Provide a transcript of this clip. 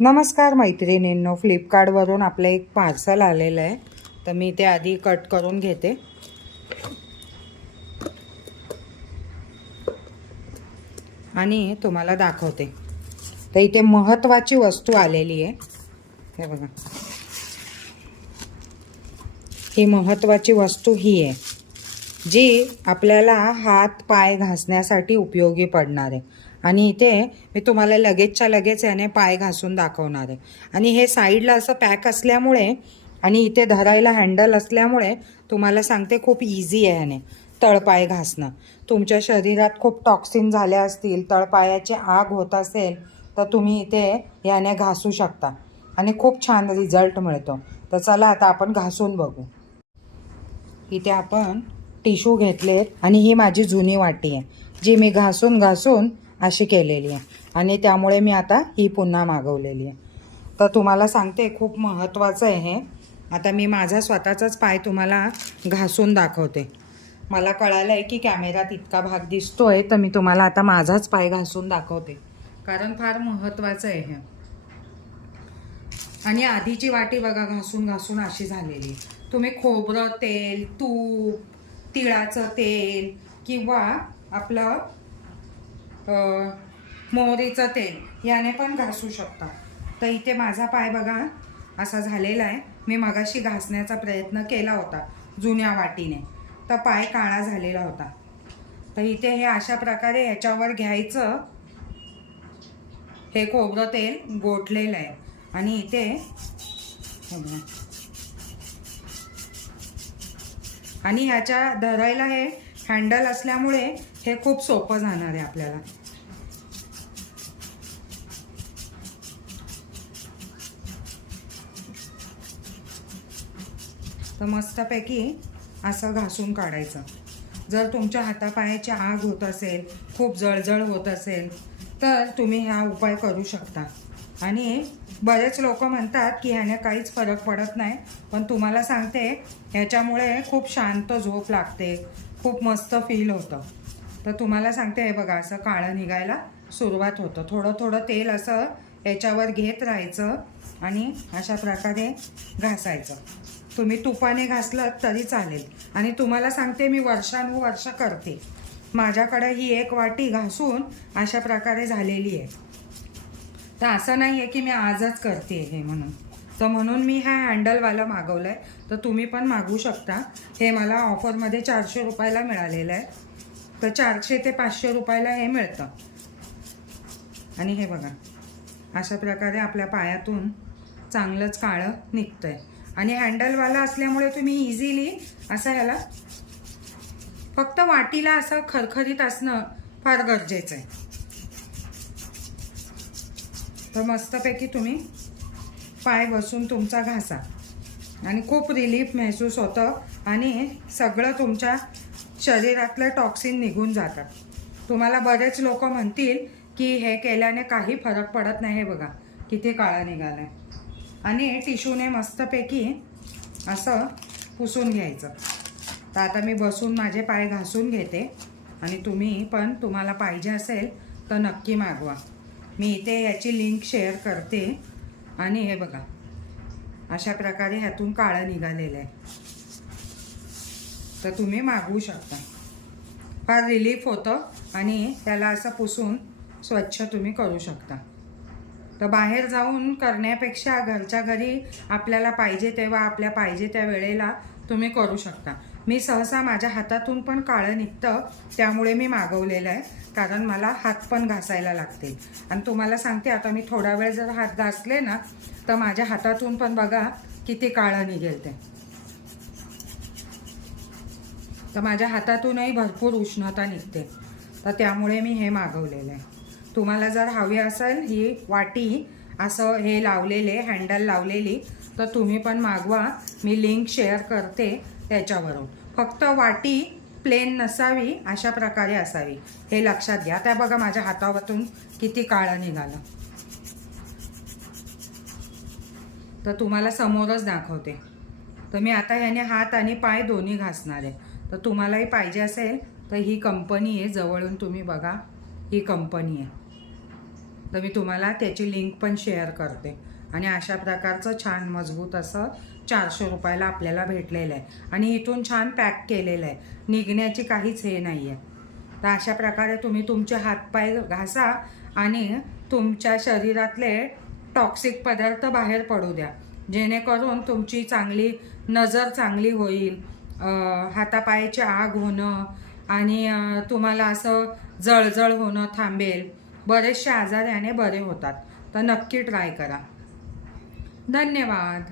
नमस्कार मैत्रिणींनो फ्लिपकार्टवरून आपलं एक पार्सल आलेलं आहे. तर मी ते आधी कट करून घेते. आणि तुम्हाला दाखवते. तर इथे महत्त्वाची वस्तू आलेली आहे. हे बघा. ही महत्त्वाची वस्तू ही आहे जी आपल्याला हात पाय घासण्यासाठी उपयोगी पडणार आहे. आणि इथे मी तुम्हाला लगेचच्या लगेच याने पाय घासून दाखवणार आहे. आणि हे साईडला असं पॅक असल्यामुळे आणि इथे धरायला हँडल असल्यामुळे तुम्हाला सांगते खूप इझी आहे याने तळपाय घासणं. तुमच्या शरीरात खूप टॉक्सिन झाल्या असतील तळपायाची आग होत असेल तर तुम्ही इथे याने घासू शकता. आणि खूप छान रिझल्ट मिळतो. तर चला आता आपण घासून बघू. इथे आपण टिशू घेतलेत आणि ही माझी जुनी वाटी आहे. जी मी घासून घासून अशी केलेली आहे. आणि त्यामुळे मी आता ही पुन्हा मागवलेली आहे. तर तुम्हाला सांगते खूप महत्त्वाचं आहे हे. आता मी माझा स्वतःचाच पाय तुम्हाला घासून दाखवते. मला कळालं आहे की कॅमेरात इतका भाग दिसतोय तर मी तुम्हाला आता माझाच पाय घासून दाखवते. कारण फार महत्त्वाचं आहे हे. आणि आधीची वाटी बघा घासून घासून अशी झालेली. तुम्ही खोबरं तेल तूप तिळाचं तेल किंवा आपलं मोहरीचं तेल याने पण घासू शकता. तर इथे माझा पाय बघा असा झालेला आहे. मी मगाशी घासण्याचा प्रयत्न केला होता जुन्या वाटीने. तर पाय काळा झालेला होता. तर इथे हे अशा प्रकारे याच्यावर घ्यायचं. हे खोबरं तेल गोठलेलं आहे. आणि इथे आणि ह्याच्या धरायला हे हँडल असल्यामुळे हे खूप सोपं जाणार आहे आपल्याला. तर मस्तपैकी असं घासून काढायचं. जर तुमच्या हातापायाची आग होत असेल खूप जळजळ होत असेल तर तुम्ही हा उपाय करू शकता. आणि बरेच लोक म्हणतात की ह्याने काहीच फरक पडत नाही पण तुम्हाला सांगते ह्याच्यामुळे खूप शांत झोप लागते. खूप मस्त फील होतं. तर तुम्हाला सांगते हे बघा असं काळं निघायला सुरुवात होतं. थोडं थोडं तेल असं याच्यावर घेत राहायचं आणि अशा प्रकारे घासायचं. तुम्ही तुपाने घासलं तरी चालेल. आणि तुम्हाला सांगते मी वर्षानुवर्ष करते. माझ्याकडे ही एक वाटी घासून अशा प्रकारे झालेली आहे. तर असं नाही आहे की मी आजच करते हे म्हणून. तर म्हणून मी हा हँडलवाला मागवलं आहे तर तुम्ही पण मागवू शकता. हे मला ऑफरमध्ये चारशे रुपयाला मिळालेलं आहे. तर चारशे ते पाचशे रुपयाला हे मिळतं. आणि हे बघा. अशा प्रकारे आपल्या पायातून चांगलंच काळं निघतं आहे आणि हँडलवाला असल्यामुळे तुम्ही इझिली असं ह्याला फक्त वाटीला असं खरखरीत असणं फार गरजेचं आहे. तर मस्तपैकी तुम्ही पाय बसून तुमचा घासा. आणि खूप रिलीफ महसूस होतं आणि सगळं तुमच्या शरीरातलं टॉक्सिन निघून जातात तुम्हाला बरेच लोक म्हणतील की हे केल्याने काही फरक पडत नाही हे बघा किती काळा निघाला आहे आणि टिश्यूने मस्तपैकी असं पुसून घ्यायचं. तर आता मी बसून माझे पाय घासून घेते आणि तुम्ही पण तुम्हाला पाहिजे असेल तर नक्की मागवा. मी इथे याची लिंक शेअर करते. आणि हे बघा अशा प्रकारे ह्यातून काळं निघालेलं आहे. तर तुम्ही मागवू शकता. फार रिलीफ होतं आणि त्याला असं पुसून स्वच्छ तुम्ही करू शकता. तर बाहेर जाऊन करण्यापेक्षा घरच्या घरी आपल्याला पाहिजे तेव्हा आपल्या पाहिजे त्या वेळेला तुम्ही करू शकता. मी सहसा माझ्या हातातून पण काळं निघतं त्यामुळे मी मागवलेलं आहे कारण मला हात पण घासायला लागते आणि तुम्हाला सांगते आता मी थोडा वेळ जर हात घासले ना तर माझ्या हातातून पण बघा किती काळं निघेल ते. तर माझ्या हातातूनही भरपूर उष्णता निघते. तर त्यामुळे मी हे मागवलेलं आहे. तुम्हाला जर हवी असेल ही वाटी असं हे लावलेले हँडल लावलेली तर तुम्ही पण मागवा. मी लिंक शेअर करते. त्याच्यावरून. फक्त वाटी प्लेन नसावी अशा प्रकारे असावी. हे लक्षात घ्या. त्या बघा माझ्या हातावरून किती काळं निघालं. तर तुम्हाला समोरच दाखवते. तर मी आता ह्याने हात आणि पाय दोन्ही घासणार आहे. तर तुम्हालाही पाहिजे असेल तर ही कंपनी आहे. जवळून तुम्ही बघा ही कंपनी आहे. तर मी तुम्हाला त्याची लिंक पण शेअर करते. आणि अशा प्रकारचं छान मजबूत असं चारशे रुपयाला आपल्याला भेटलेलं आहे. आणि इथून छान पॅक केलेलं आहे. निघण्याची काहीच हे नाही आहे तर अशा प्रकारे तुम्ही तुमचे हातपाय घासा आणि तुमच्या शरीरातले टॉक्सिक पदार्थ बाहेर पडू द्या. जेणेकरून तुमची चांगली नजर चांगली होईल. अं, हातापायाची आग होणं आणि तुम्हाला असं जळजळ होणं थांबेल. बरेचसे आजार याने बरे होतात. तर नक्की ट्राय करा. धन्यवाद.